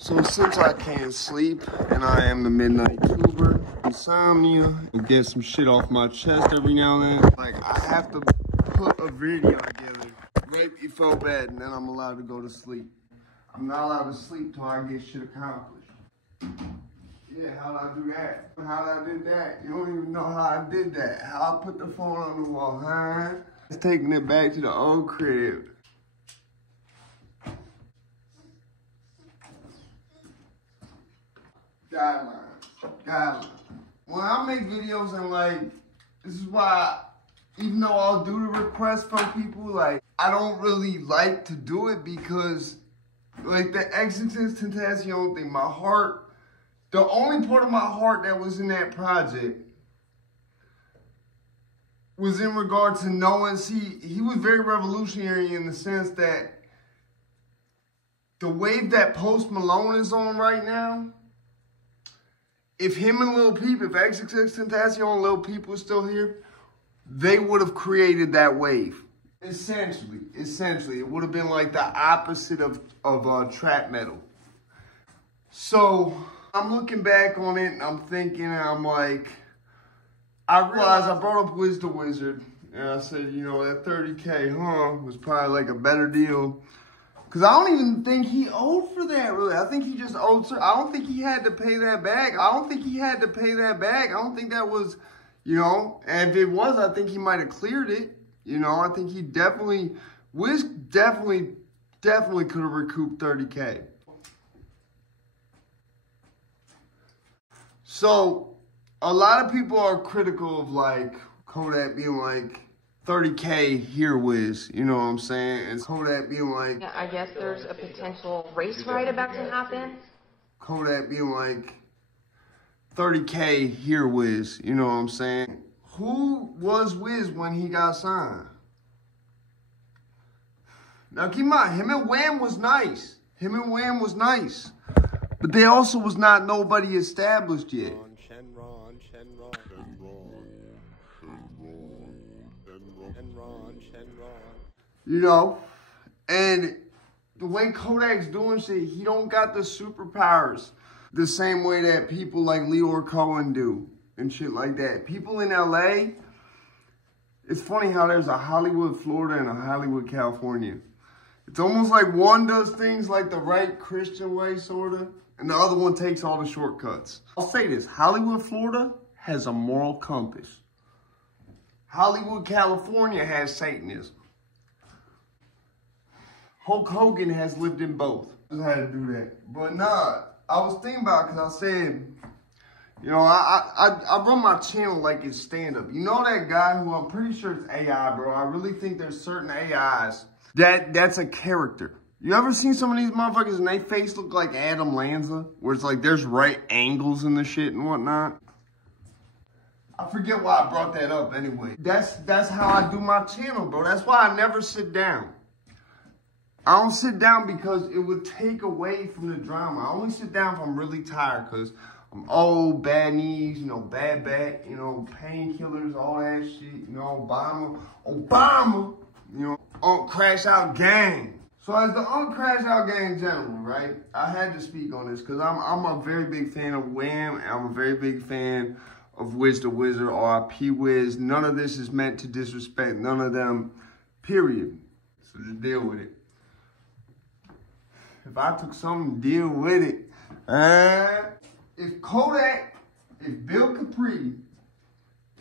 So since I can't sleep and I am the midnight tuber, insomnia, and get some shit off my chest every now and then, like I have to put a video together right before bed and then I'm allowed to go to sleep. I'm not allowed to sleep till I get shit accomplished. Yeah, how'd I do that? How'd I do that? You don't even know how I did that. How I put the phone on the wall, huh? It's taking it back to the old crib. Guidelines. When I make videos and like, this is why, even though I'll do the request from people, like, I don't really like to do it because, like, the existential thing, my heart, the only part of my heart that was in that project was in regard to knowing, see, he was very revolutionary in the sense that the wave that Post Malone is on right now, if him and Lil Peep, if XXXTentacion and Lil Peep was still here, they would have created that wave. Essentially, it would have been like the opposite of trap metal. So I'm looking back on it and I'm thinking, and I'm like, I realized I brought up WizDaWizard and I said, you know, that 30K, was probably like a better deal. Cause I don't even think he owed for that, really. I think he just owed, I don't think he had to pay that back. I don't think that was, you know, and if it was, I think he might have cleared it. You know, I think he definitely, Wiz definitely could have recouped 30K. So, a lot of people are critical of like Kodak being like, 30K here, Wiz, you know what I'm saying? And Kodak being like... Yeah, I guess there's a potential race riot about to happen. Kodak being like, 30K here, Wiz, you know what I'm saying? Who was Wiz when he got signed? Now keep in mind, him and Wham was nice. But they also was not nobody established yet. You know, and the way Kodak's doing shit, he don't got the superpowers the same way that people like Leor Cohen do and shit like that. People in LA, it's funny how there's a Hollywood, Florida and a Hollywood, California. It's almost like one does things like the right Christian way, sort of, and the other one takes all the shortcuts. I'll say this, Hollywood, Florida has a moral compass. Hollywood, California has Satanism. Hulk Hogan has lived in both. I had to do that. But nah, I was thinking about it because I said, you know, I run my channel like it's stand-up. You know that guy who I'm pretty sure it's AI, bro. I really think there's certain AIs that's a character. You ever seen some of these motherfuckers and they face look like Adam Lanza? Where it's like there's right angles in the shit and whatnot. I forget why I brought that up anyway. That's how I do my channel, bro. That's why I never sit down. I don't sit down because it would take away from the drama. I only sit down if I'm really tired because I'm old, bad knees, you know, bad back, you know, painkillers, all that shit, you know, Obama, you know, Crash Out Gang. So as the Crash Out Gang gentleman, right, I had to speak on this because I'm a very big fan of Wham, and I'm a very big fan of WizDaWizard, RIP Wiz. None of this is meant to disrespect none of them, period. So just deal with it. If I took something to deal with it, if Kodak, if Bill Capri,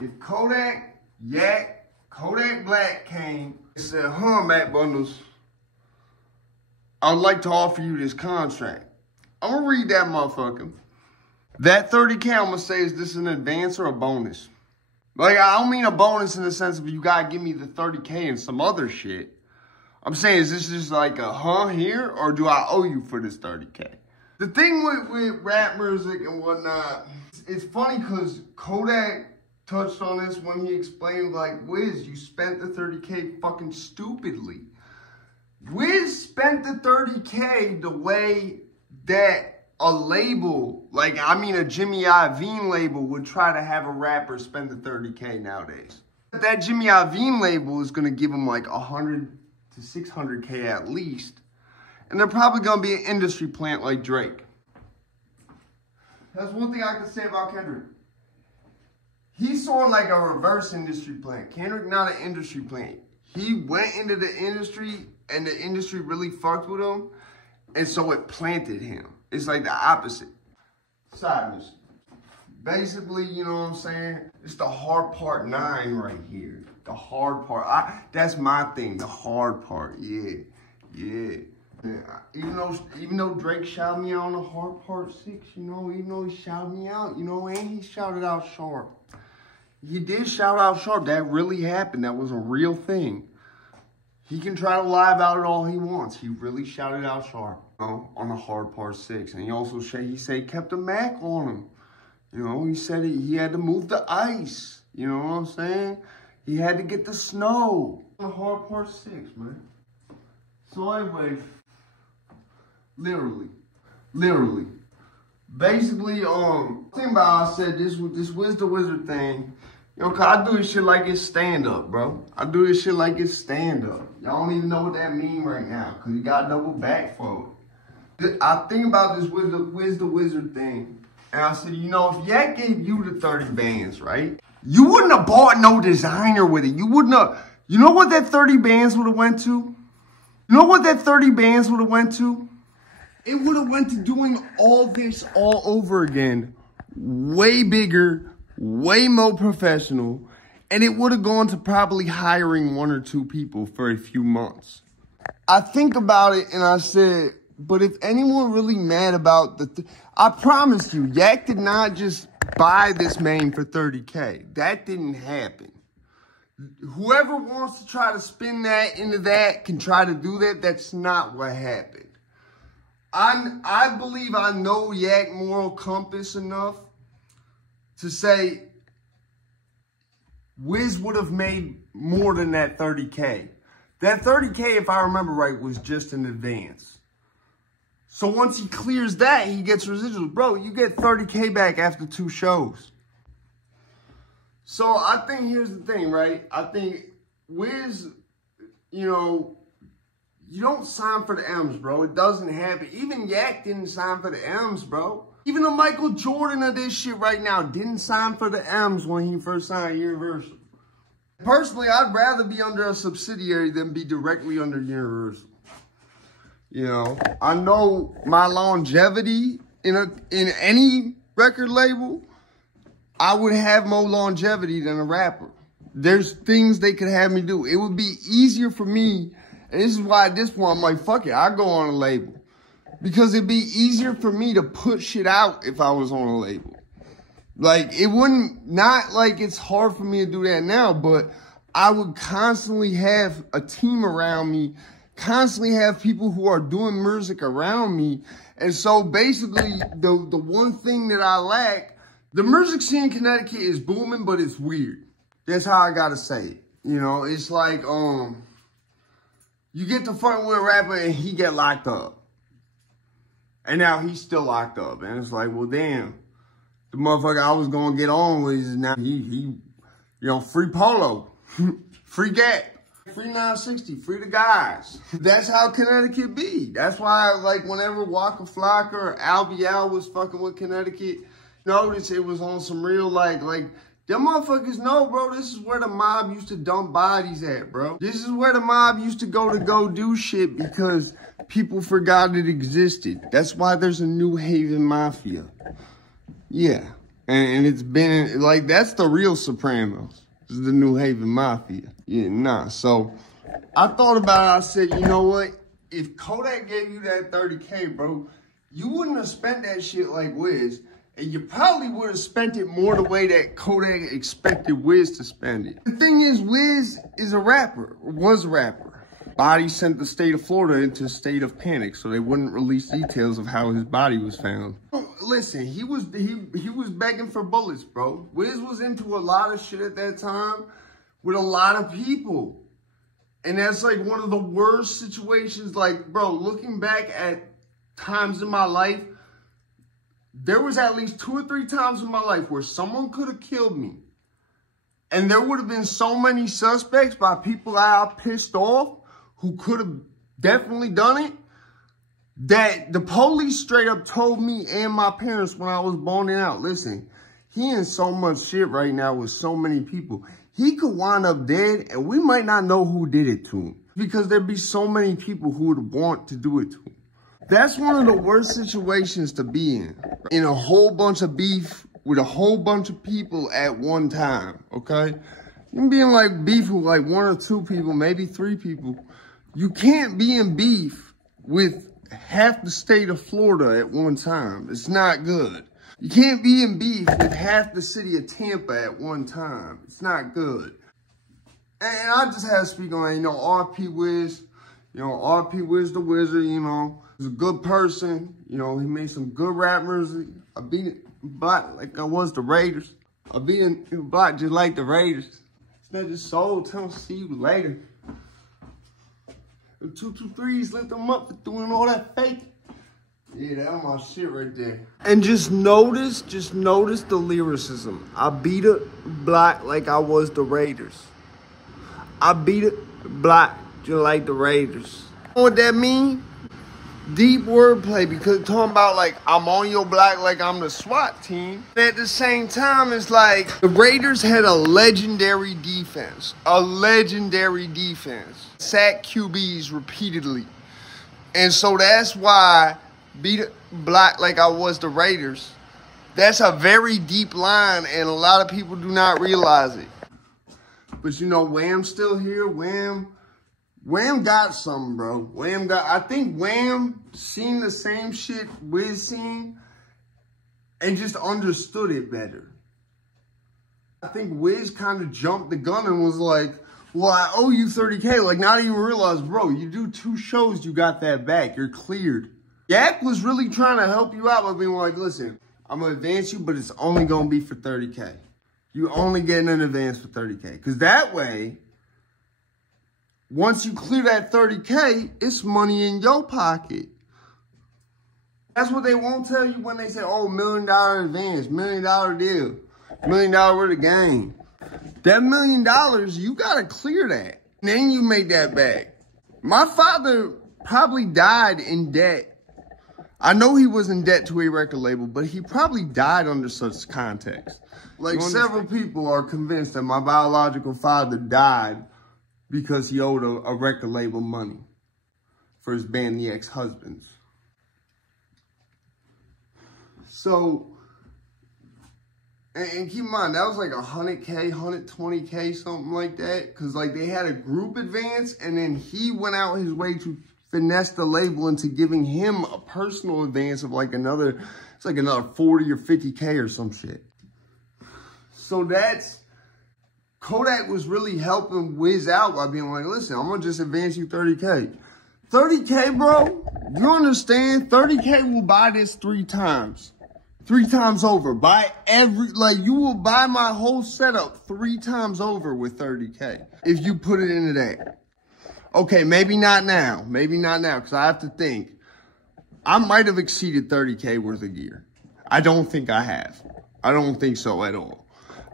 if Kodak, Yak, Kodak Black came and said, Matt Bundles, I'd like to offer you this contract. I'm going to read that motherfucker. That 30K, I'm going to say, is this an advance or a bonus? Like, I don't mean a bonus in the sense of you got to give me the 30K and some other shit. I'm saying, is this just like a here, or do I owe you for this 30K? The thing with rap music and whatnot, it's funny because Kodak touched on this when he explained, like, Wiz, you spent the 30K fucking stupidly. Wiz spent the 30K the way that a label, like, I mean a Jimmy Iovine label would try to have a rapper spend the 30K nowadays. That Jimmy Iovine label is going to give him like 100 to 600K at least. And they're probably going to be an industry plant like Drake. That's one thing I can say about Kendrick. He's sort of like a reverse industry plant. Kendrick not an industry plant. He went into the industry and the industry really fucked with him. And so it planted him. It's like the opposite. Side mission. Basically, you know what I'm saying? It's the hard part 9 right here. The hard part. That's my thing. The hard part. Yeah. Even though Drake shouted me out on the hard part 6, you know, even though he shouted me out, you know, and he shouted out Sharp. He did shout out Sharp. That really happened. That was a real thing. He can try to lie about it all he wants. He really shouted out Sharp, you know, on the hard part 6. And he also said he kept a Mac on him. You know, he said he had to move the ice. You know what I'm saying? He had to get the snow. On the hard part 6, man. So anyway, literally. Basically, think about I said this WizDaWizard thing. Yo, cause I do this shit like it's stand-up, bro. I do this shit like it's stand-up. Y'all don't even know what that mean right now, cause you got double back for it. I think about this WizDaWizard thing, and I said, you know, if Yak gave you the 30 bands, right? You wouldn't have bought no designer with it. You wouldn't have, you know what that 30 bands would have went to? You know what that 30 bands would have went to? It would have went to doing all this all over again. Way bigger, way more professional. And it would have gone to probably hiring 1 or 2 people for a few months. I think about it and I said, but if anyone really mad about I promise you, Yak did not just buy this main for 30K. That didn't happen. Whoever wants to try to spin that into that can try to do that. That's not what happened. I believe I know Yak moral compass enough to say Wiz would have made more than that 30K. That 30K, if I remember right, was just an advance. So once he clears that, he gets residuals. Bro, you get 30K back after 2 shows. So I think here's the thing, right? I think Wiz, you know, you don't sign for the M's, bro. It doesn't happen. Even Yak didn't sign for the M's, bro. Even the Michael Jordan of this shit right now didn't sign for the M's when he first signed Universal. Personally, I'd rather be under a subsidiary than be directly under Universal. You know, I know my longevity in any record label, I would have more longevity than a rapper. There's things they could have me do. It would be easier for me. And this is why at this point, I'm like, fuck it, I go on a label. Because it'd be easier for me to put shit out if I was on a label. Like, it wouldn't, not like it's hard for me to do that now, but I would constantly have a team around me, constantly have people who are doing music around me. And so basically, the one thing that I lack, the music scene in Connecticut is booming, but it's weird. That's how I gotta say it. You know, it's like, you get to fucking with a rapper and he get locked up. And now he's still locked up. And it's like, well, damn. The motherfucker I was going to get on with is now, you know, free Polo. Free Gap. Free 960. Free the guys. That's how Connecticut be. That's why, like, whenever Waka Flocka or Albie Al was fucking with Connecticut, notice it was on some real, like, them motherfuckers know, bro, this is where the mob used to dump bodies at, bro. This is where the mob used to go do shit because people forgot it existed. That's why there's a New Haven Mafia. Yeah. And it's been, like, that's the real Sopranos. This is the New Haven Mafia. Yeah, nah. So, I thought about it. I said, you know what? If Kodak gave you that 30K, bro, you wouldn't have spent that shit like Wiz. And you probably would have spent it more the way that Kodak expected Wiz to spend it. The thing is, Wiz is a rapper, or was a rapper. Body sent the state of Florida into a state of panic, so they wouldn't release details of how his body was found. Listen, he was begging for bullets, bro. Wiz was into a lot of shit at that time with a lot of people. And that's like one of the worst situations. Like, bro, looking back at times in my life, there was at least 2 or 3 times in my life where someone could have killed me. And there would have been so many suspects by people I pissed off who could have definitely done it. that the police straight up told me and my parents when I was boning out, listen, he in so much shit right now with so many people. He could wind up dead and we might not know who did it to him because there'd be so many people who would want to do it to him. That's one of the worst situations to be in a whole bunch of beef with a whole bunch of people at one time, okay? You be in like beef with like 1 or 2 people, maybe 3 people. You can't be in beef with half the state of Florida at one time. It's not good. You can't be in beef with half the city of Tampa at one time. It's not good. And I just had to speak on, RIP Wiz, RIP WizDaWizard, he's a good person. He made some good rap music. I beat it black like I was the Raiders. I beat it black just like the Raiders. It's not just soul, tell him see you later. The 223s lift them up for doing all that fake. Yeah, that was my shit right there. And just notice the lyricism. I beat it black like I was the Raiders. I beat it black just like the Raiders. You know what that mean? Deep wordplay, because it's talking about like I'm on your block like I'm the SWAT team. And at the same time, it's like the Raiders had a legendary defense. Sack QBs repeatedly. And so that's why beat it black like I was the Raiders. That's a very deep line and a lot of people do not realize it. But Wham's still here. Wham got something, bro. I think Wham seen the same shit Wiz seen and just understood it better. I think Wiz kind of jumped the gun and was like, well, I owe you 30K. Like, not even realize, bro, you do 2 shows, you got that back. You're cleared. Yak was really trying to help you out by being like, listen, I'm going to advance you, but it's only going to be for 30K. You only getting an advance for 30K. Because that way, once you clear that 30K, it's money in your pocket. That's what they won't tell you when they say, oh, $1 million advance, $1 million deal, $1 million worth of game. That $1 million, you got to clear that. And then you make that back. My father probably died in debt. I know he was in debt to a record label, but he probably died under such context. Like, several people are convinced that my biological father died because he owed a record label money for his band, The Ex-Husbands. So, and keep in mind, that was like 100K, 120K, something like that. Because, like, they had a group advance, and then he went out his way to finesse the label into giving him a personal advance of like another 40 or 50K or some shit. So Kodak was really helping Wiz out by being like, listen, I'm going to just advance you 30K. 30K, bro, you understand? 30K will buy this 3 times. 3 times over. You will buy my whole setup 3 times over with 30K if you put it into that. Okay, maybe not now, because I have to think. I might have exceeded 30K worth of gear. I don't think I have. I don't think so at all.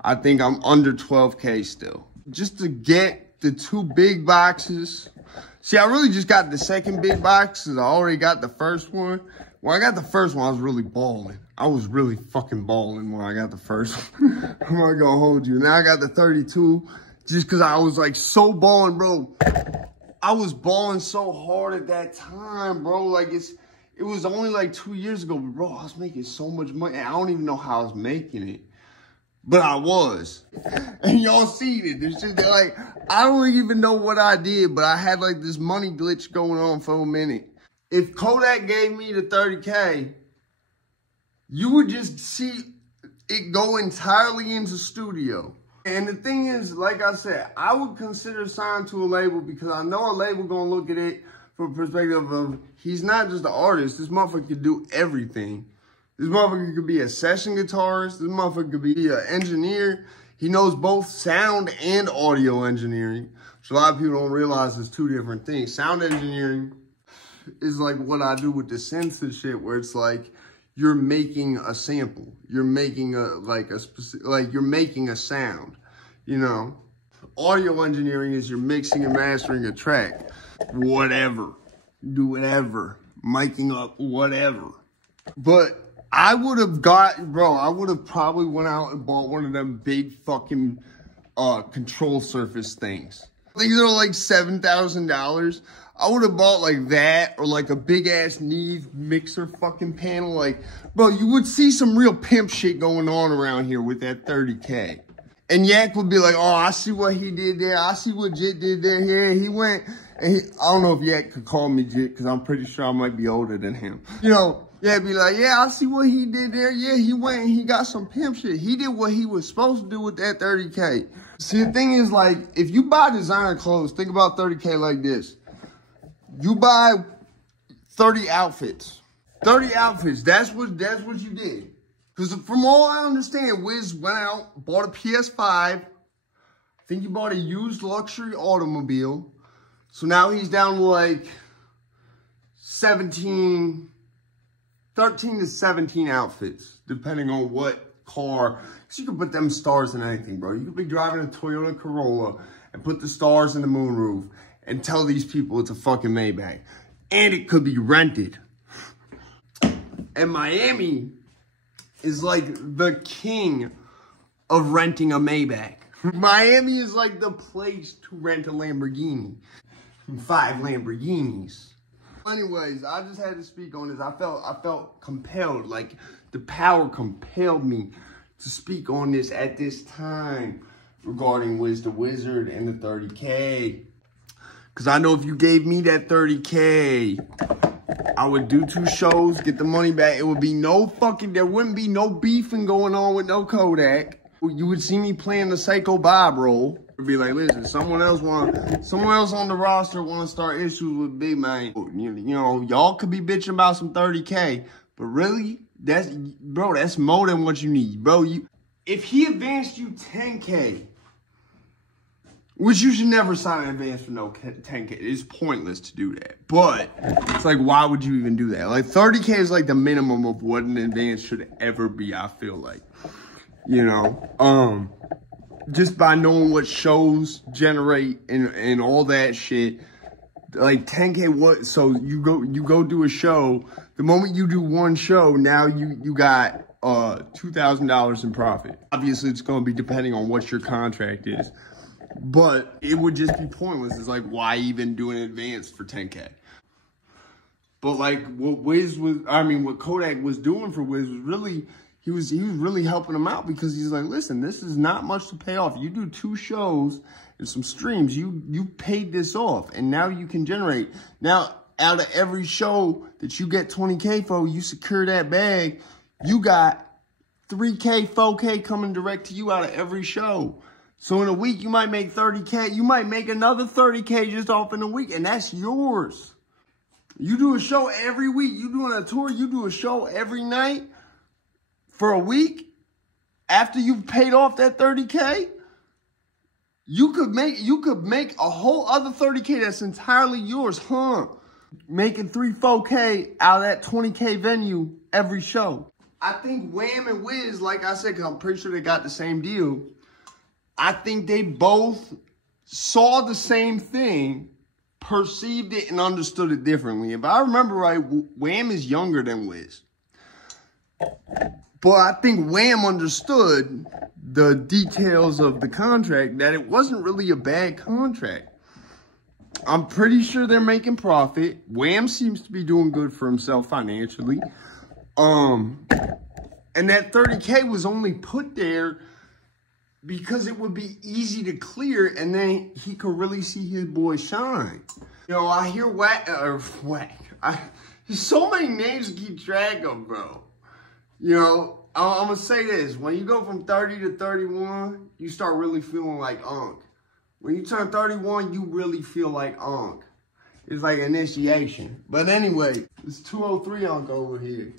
I think I'm under 12K still. Just to get the 2 big boxes. See, I really just got the second big box because I already got the first one. When I got the first one, I was really balling. I was really fucking balling when I got the first one. I'm not gonna hold you. Now I got the 32 just because I was like so balling, bro. I was balling so hard at that time, bro. Like, it was only like 2 years ago, but bro, I was making so much money. And I don't even know how I was making it, but I was. And y'all seen it. There's just like, I don't even know what I did, but I had like this money glitch going on for a minute. If Kodak gave me the 30K, you would just see it go entirely into studio. And the thing is, like I said, I would consider signing to a label because I know a label gonna look at it from a perspective of he's not just an artist. This motherfucker could do everything. This motherfucker could be a session guitarist. This motherfucker could be an engineer. He knows both sound and audio engineering, which a lot of people don't realize is 2 different things. Sound engineering is like what I do with the synths and shit, where it's like you're making a sample. You're making you're making a sound, Audio engineering is you're mixing and mastering a track. Whatever. Do whatever. miking up, whatever. But I would have probably went out and bought one of them big fucking control surface things. I think they're like $7,000. I would have bought like that or like a big ass Neve mixer fucking panel. Like, bro, you would see some real pimp shit going on around here with that 30K. And Yak would be like, oh, I see what he did there. I see what Jit did there. Yeah, he went, and I don't know if Yak could call me Jit because I'm pretty sure I might be older than him. You know, yeah, be like, yeah, I see what he did there. Yeah, he went and he got some pimp shit. He did what he was supposed to do with that 30K. See, the thing is, like, if you buy designer clothes, think about 30K like this. You buy 30 outfits. 30 outfits, that's what you did. Because from all I understand, Wiz went out, bought a PS5. I think he bought a used luxury automobile. So now he's down to like 13 to 17 outfits, depending on what car. So you can put them stars in anything, bro. You could be driving a Toyota Corolla and put the stars in the moonroof and tell these people it's a fucking Maybach. And it could be rented. And Miami is like the king of renting a Maybach. Miami is like the place to rent a Lamborghini. 5 Lamborghinis. Anyways, I just had to speak on this. I felt compelled, like the power compelled me to speak on this at this time regarding WizDaWizard and the 30K. Because I know if you gave me that 30K, I would do 2 shows, get the money back. It would be there wouldn't be no beefing going on with no Kodak. You would see me playing the Psycho Bob role. It'd be like, listen, someone else on the roster want to start issues with Big Man. You know, y'all could be bitching about some 30K, but really, that's more than what you need, bro. If he advanced you 10K, which you should never sign an advance for no 10K. It's pointless to do that. But it's like, why would you even do that? Like 30K is like the minimum of what an advance should ever be, I feel like. You know, just by knowing what shows generate and all that shit, like 10K, so you go do a show. The moment you do one show, now you got $2,000 in profit. Obviously, it's going to be depending on what your contract is. But it would just be pointless. It's like, why even do an advance for 10K? But like what Kodak was doing for Wiz was really, he was really helping him out because he's like, listen, this is not much to pay off. You do 2 shows and some streams, you paid this off, and now you can generate. Now, out of every show that you get 20K for, you secure that bag, you got 3K, 4K coming direct to you out of every show. So in a week, you might make 30K. You might make another 30K just off in a week, and that's yours. You do a show every week. You doing a tour, you do a show every night for a week. After you've paid off that 30K, you could make a whole other 30K that's entirely yours, huh? Making 3, 4K out of that 20K venue every show. I think Wham and Wiz, like I said, because I'm pretty sure they got the same deal, I think they both saw the same thing, perceived it, and understood it differently. If I remember right, Wham is younger than Wiz. But I think Wham understood the details of the contract, that it wasn't really a bad contract. I'm pretty sure they're making profit. Wham seems to be doing good for himself financially. And that 30K was only put there because it would be easy to clear, and then he could really see his boy shine. You know, I hear there's so many names to keep track of, bro. You know, I'm going to say this. When you go from 30 to 31, you start really feeling like Unc. When you turn 31, you really feel like Unc. It's like initiation. But anyway, it's 203 Unc over here.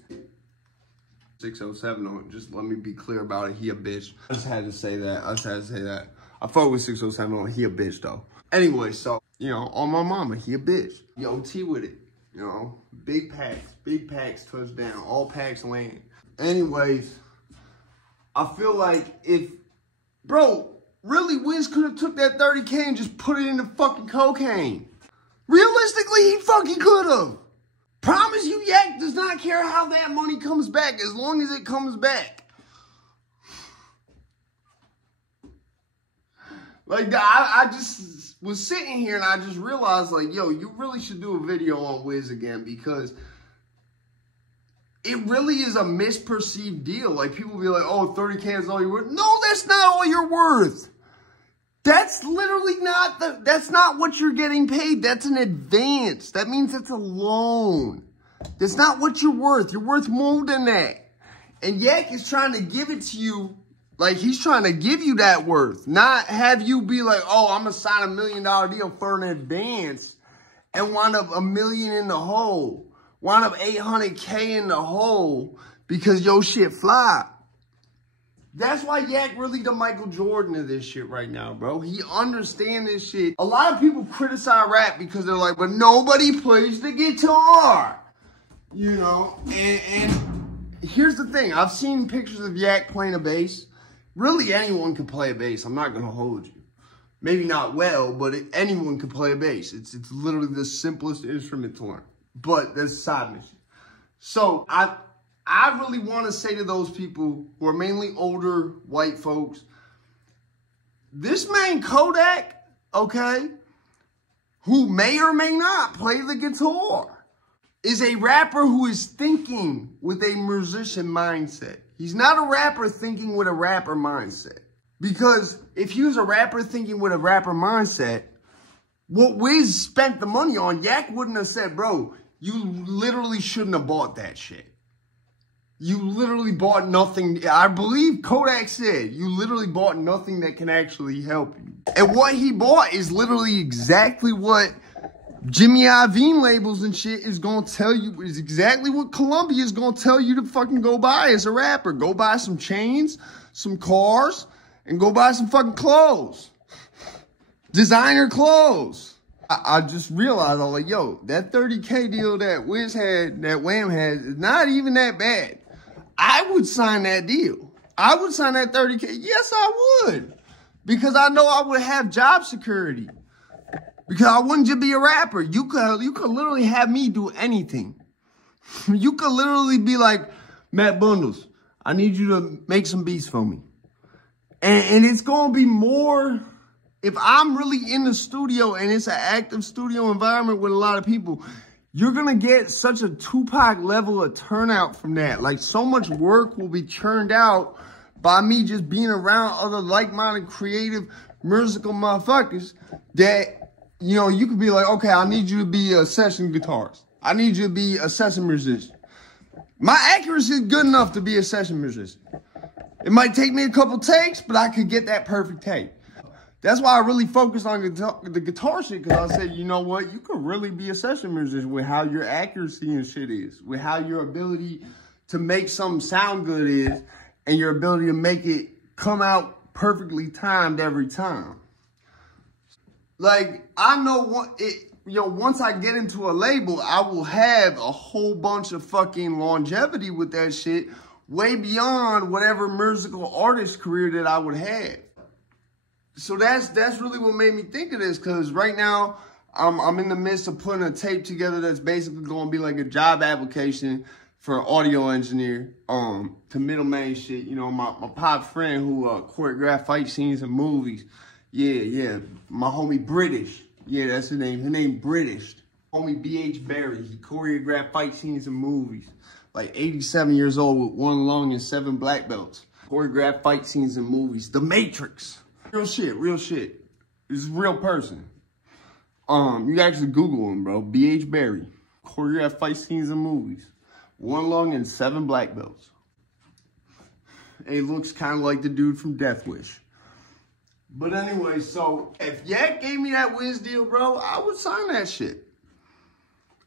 607 on, just let me be clear about it. He a bitch. I just had to say that. I fuck with 607 on. He a bitch though. Anyway, so, you know, on my mama, he a bitch. Yo, T with it. You know, big packs touchdown. All packs land. Anyways, I feel like really Wiz could have took that 30K and just put it into fucking cocaine. Realistically, he fucking could have. Promise Yak does not care how that money comes back as long as it comes back. Like, I just was sitting here and I just realized, like, yo, you really should do a video on Wiz again because it really is a misperceived deal. Like, people be like, oh, 30K is all you're worth. No, that's not all you're worth. That's literally not that's not what you're getting paid. That's an advance. That means it's a loan. That's not what you're worth. You're worth more than that. And Yak is trying to give it to you, like he's trying to give you that worth. Not have you be like, oh, I'm going to sign $1 million deal for an advance and wind up $1 million in the hole. Wind up 800K in the hole because your shit flop. That's why Yak really the Michael Jordan of this shit right now, bro. He understands this shit. A lot of people criticize rap because they're like, but nobody plays the guitar. You know? And here's the thing. I've seen pictures of Yak playing a bass. Really, anyone can play a bass. I'm not going to hold you. Maybe not well, but anyone can play a bass. It's literally the simplest instrument to learn. But that's a side mission. So, I really want to say to those people who are mainly older white folks, this man Kodak, okay, who may or may not play the guitar, is a rapper who is thinking with a musician mindset. He's not a rapper thinking with a rapper mindset. Because if he was a rapper thinking with a rapper mindset, what Wiz spent the money on, Yak wouldn't have said, bro, you literally shouldn't have bought that shit. You literally bought nothing. I believe Kodak said, you literally bought nothing that can actually help you. And what he bought is literally exactly what Jimmy Iovine labels and shit is going to tell you, is exactly what Columbia is going to tell you to fucking go buy as a rapper. Go buy some chains, some cars, and go buy some fucking clothes. Designer clothes. I just realized, I was like, yo, that 30K deal that Wiz had, that Wham had, is not even that bad. I would sign that deal. I would sign that 30K. Yes, I would. Because I know I would have job security. Because I wouldn't just be a rapper. You could literally have me do anything. You could literally be like, Matt Bundles, I need you to make some beats for me. And it's going to be more, if I'm really in the studio and it's an active studio environment with a lot of people, you're going to get such a Tupac level of turnout from that. Like, so much work will be churned out by me just being around other like-minded, creative, musical motherfuckers that, you know, you could be like, okay, I need you to be a session guitarist. I need you to be a session musician. My accuracy is good enough to be a session musician. It might take me a couple takes, but I could get that perfect take. That's why I really focused on the guitar shit, because I said, you know what? You could really be a session musician with how your accuracy and shit is, with how your ability to make something sound good is, and your ability to make it come out perfectly timed every time. Like, I know once I get into a label, I will have a whole bunch of fucking longevity with that shit, way beyond whatever musical artist career that I would have. So that's really what made me think of this, because right now I'm in the midst of putting a tape together that's basically going to be like a job application for an audio engineer to middleman shit. You know, my pop friend who choreographed fight scenes in movies. Yeah, my homie British. Yeah, that's his name. His name British. Homie B.H. Barry. He choreographed fight scenes in movies. Like 87 years old with 1 lung and 7 black belts. Choreographed fight scenes in movies. The Matrix. Real shit, real shit. This is a real person. You can actually Google him, bro. B.H. Barry. Choreographed fight scenes in movies. 1 lung and 7 black belts. And he looks kind of like the dude from Death Wish. But anyway, so if Yak gave me that Wiz deal, bro, I would sign that shit.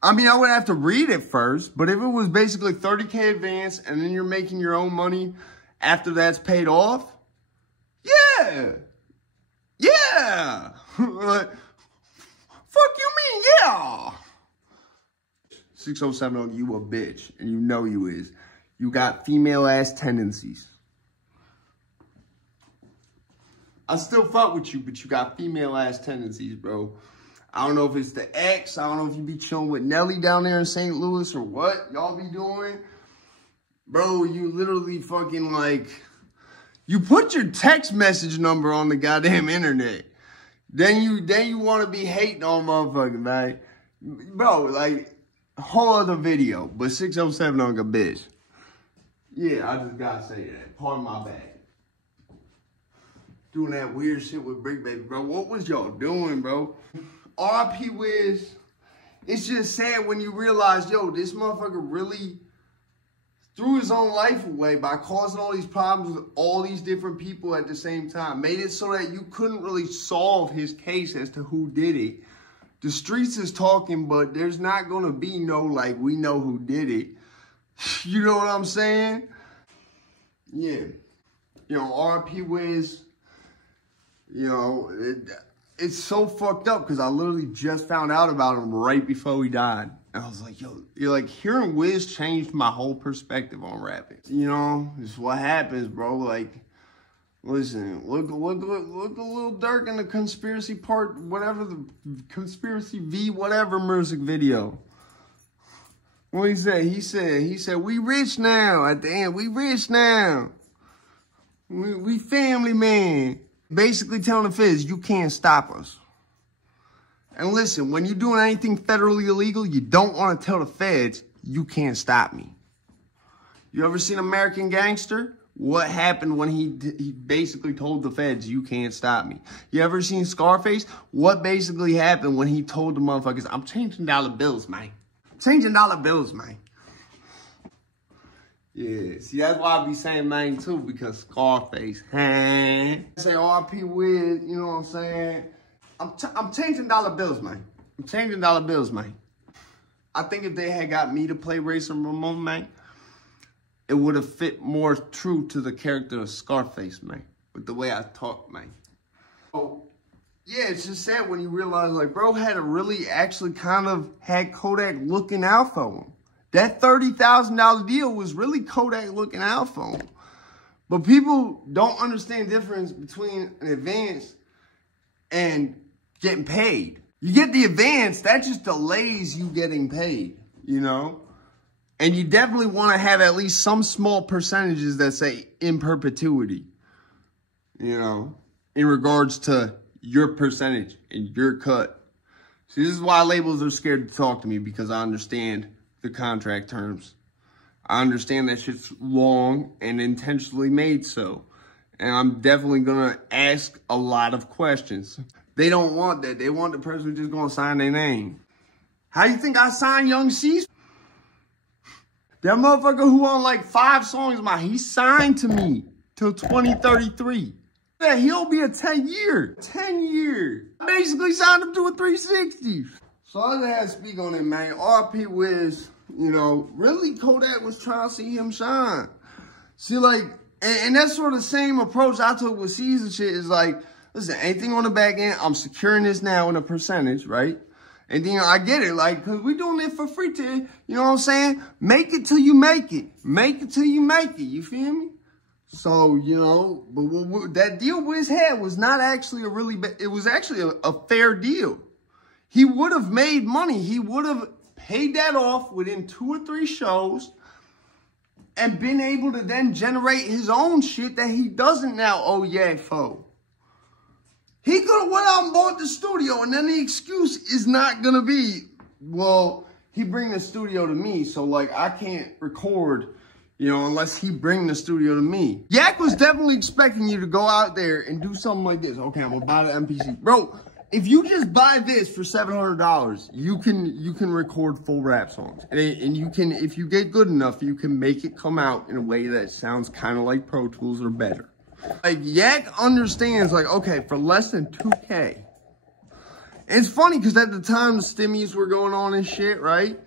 I mean, I would have to read it first, but if it was basically 30K advance and then you're making your own money after that's paid off, yeah. Yeah. Like, fuck you mean, yeah. 6070, you a bitch, and you know you is. You got female-ass tendencies. I still fuck with you, but you got female-ass tendencies, bro. I don't know if it's the ex. I don't know if you be chilling with Nelly down there in St. Louis or what y'all be doing. Bro, you literally fucking like, you put your text message number on the goddamn internet. Then you want to be hating on motherfucking, man. Bro, like, whole other video, but 607 on a bitch. Yeah, I just gotta say that. Pardon my bad. Doing that weird shit with Brick Baby, bro. What was y'all doing, bro? RIP Wiz. It's just sad when you realize, yo, this motherfucker really threw his own life away by causing all these problems with all these different people at the same time. Made it so that you couldn't really solve his case as to who did it. The streets is talking, but there's not gonna be no, like, we know who did it. You know what I'm saying? Yeah. You know, RIP Wiz, you know, it's so fucked up because I literally just found out about him right before he died. And I was like, yo, you're like, hearing Wiz changed my whole perspective on rapping. You know, this is what happens, bro. Like, listen, look a little Durk in the conspiracy part, whatever, the conspiracy V whatever music video. What he said? He said, we rich now. At the end, we rich now. We family, man. Basically telling the feds, you can't stop us. And listen, when you're doing anything federally illegal, you don't want to tell the feds, you can't stop me. You ever seen American Gangster? What happened when he basically told the feds, you can't stop me? You ever seen Scarface? What basically happened when he told the motherfuckers, I'm changing dollar bills, man. Changing dollar bills, man. Yeah, see, that's why I be saying man too, because Scarface. Say RIP Wiz, you know what I'm saying? I'm changing dollar bills, man. I'm changing dollar bills, man. I think if they had got me to play Razor Ramon, man, it would have fit more true to the character of Scarface, man. With the way I talk, man. Oh, yeah, it's just sad when you realize, like, bro had a really actually kind of had Kodak looking out for him. That $30,000 deal was really Kodak looking out for him. But people don't understand the difference between an advance and getting paid. You get the advance, that just delays you getting paid, you know? And you definitely want to have at least some small percentages that say in perpetuity, you know, in regards to your percentage and your cut. See, this is why labels are scared to talk to me, because I understand the contract terms. I understand that shit's long and intentionally made so. And I'm definitely gonna ask a lot of questions. They don't want that. They want the person who's just gonna sign their name. How do you think I signed Young C's? That motherfucker who on like 5 songs, he signed to me till 2033. Yeah, he'll be a 10-year. 10 years. I basically signed him to a 360. So I just had to speak on it, man. RIP Wiz, you know, really Kodak was trying to see him shine. See, like, and that's sort of the same approach I took with C's and shit. Is like, listen, anything on the back end, I'm securing this now in a percentage, right? And then I get it, like, because we're doing it for free to, you know what I'm saying? Make it till you make it. Make it till you make it, you feel me? So, you know, but that deal Wiz had was not actually a really bad, it was actually a fair deal. He would have made money. He would have paid that off within 2 or 3 shows and been able to then generate his own shit that he doesn't now owe Yak for. He could have went out and bought the studio, and then the excuse is not going to be, well, he bring the studio to me, so, like, I can't record, you know, unless he bring the studio to me. Yak was definitely expecting you to go out there and do something like this. Okay, I'm going to buy the MPC. Bro, if you just buy this for $700, you can record full rap songs. And you can, if you get good enough, you can make it come out in a way that sounds kind of like Pro Tools or better. Like, Yak understands, like, okay, for less than 2K. And it's funny, because at the time, the stimmies were going on and shit, right?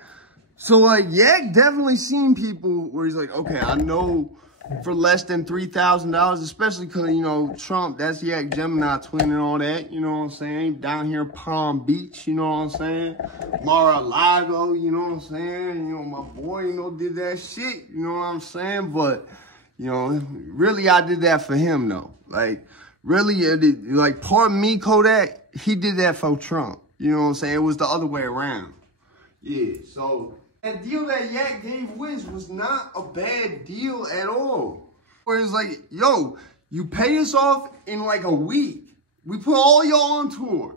So, like, Yak definitely seen people where he's like, okay, I know for less than $3,000, especially because, you know, Trump, that's Yak Gemini twin and all that, you know what I'm saying? Down here in Palm Beach, you know what I'm saying? Mar-a-Lago, you know what I'm saying? You know, my boy, you know, did that shit, you know what I'm saying? But, you know, really, I did that for him, though. Like, really, like, pardon me, Kodak, he did that for Trump. You know what I'm saying? It was the other way around. Yeah, so that deal that Yak gave Wiz was not a bad deal at all. Where it's like, yo, you pay us off in like a week. We put all y'all on tour.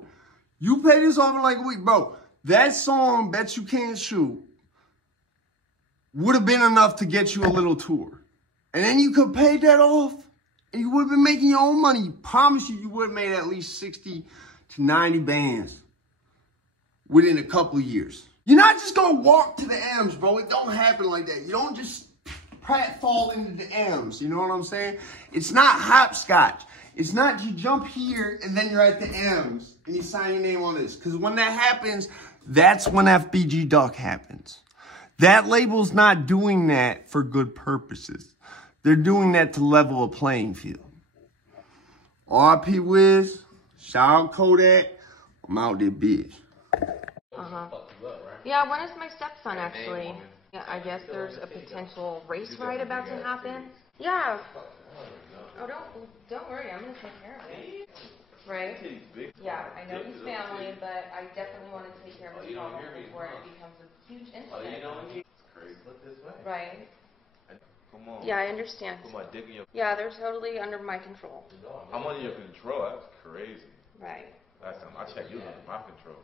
You pay this off in like a week. Bro, that song, Bet You Can't Shoot, would have been enough to get you a little tour. And then you could pay that off, and you would have been making your own money. Promise you, you would have made at least 60 to 90 bands within a couple of years. You're not just going to walk to the M's, bro. It don't happen like that. You don't just fall into the M's. You know what I'm saying? It's not hopscotch. It's not you jump here and then you're at the M's and you sign your name on this. Because when that happens, that's when FBG Duck happens. That label's not doing that for good purposes. They're doing that to level a playing field. RIP Wiz, shout out Kodak, I'm out there, bitch. Yeah, when is my stepson actually? Yeah, I guess there's a potential race ride about to happen. Yeah. Oh, don't worry, I'm gonna take care of it. Right? Yeah, I know he's family, but I definitely want to take care of his problem before it becomes a huge incident. It's crazy. Look this way. Right. Come on. Yeah, I understand. Put my dick in your... Yeah, they're totally under my control. I'm under your control. That's crazy. Right. Last time I checked, you was under my control.